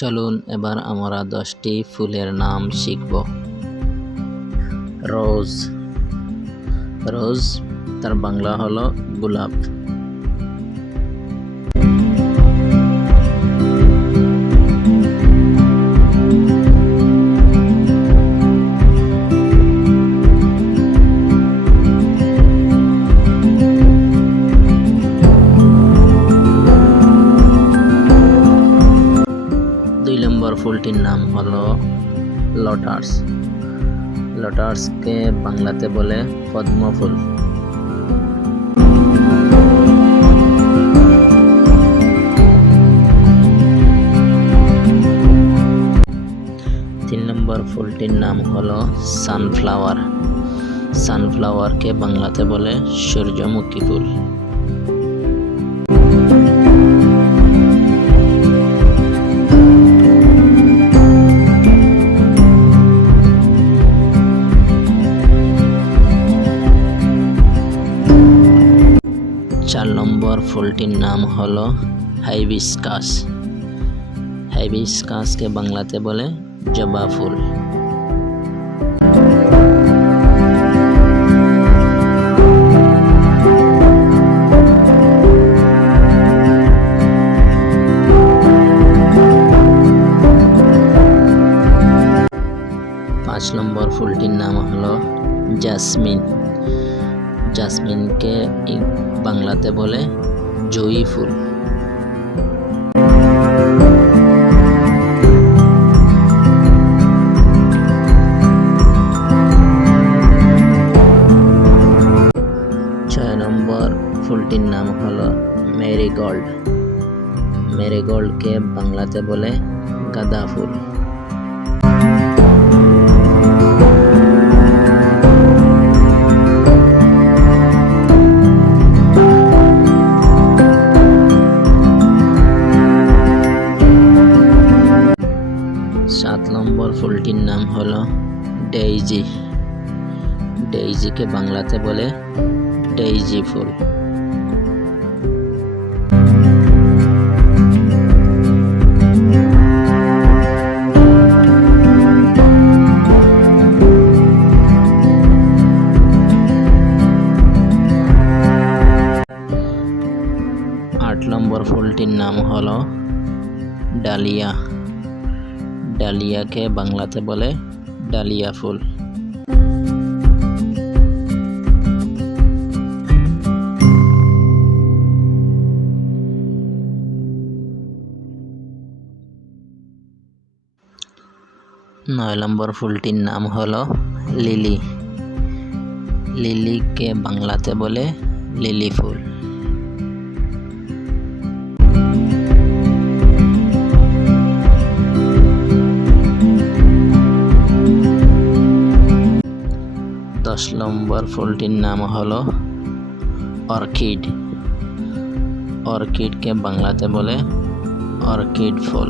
চলুন এবার আমরা 10টি ফুলের নাম শিখব। রোজ। রোজ তার বাংলা হলো গোলাপ। দুই নম্বর ফুলটির নাম হলো লোটাস। লোটাসকে বাংলাতে বলে পদ্ম ফুল। তিন নম্বর ফুলটির নাম হলো সানফ্লাওয়ার। সানফ্লাওয়ারকে বাংলাতে বলে সূর্যমুখী ফুল। চার নম্বর ফুলটির নাম হলো হাইবিস্কাস। হাইবিস্কাসকে বাংলাতে বলে জবা ফুল। পাঁচ নম্বর ফুলটির নাম হলো জাসমিন। জাসমিনকে বাংলাতে বলে জুঁই ফুল। ছয় নম্বর ফুলটির নাম হলো মেরিগোল্ড। মেরিগোল্ডকে বাংলাতে বলে গাঁদা ফুল। সাত নম্বর ফুলটির নাম হলো ডেইজি। ডেইজিকে বাংলাতে বলে ডেইজি ফুল। আট নম্বর ফুলটির নাম হলো ডালিয়া। ডালিয়াকে বাংলাতে বলে ডালিয়া ফুল। নয় নম্বর ফুলটির নাম হলো লিলি। লিলিকে বাংলাতে বলে লিলি ফুল। দশ নম্বর ফুলটির নাম হলো অর্কিড। অর্কিডকে বাংলাতে বলে অর্কিড ফুল।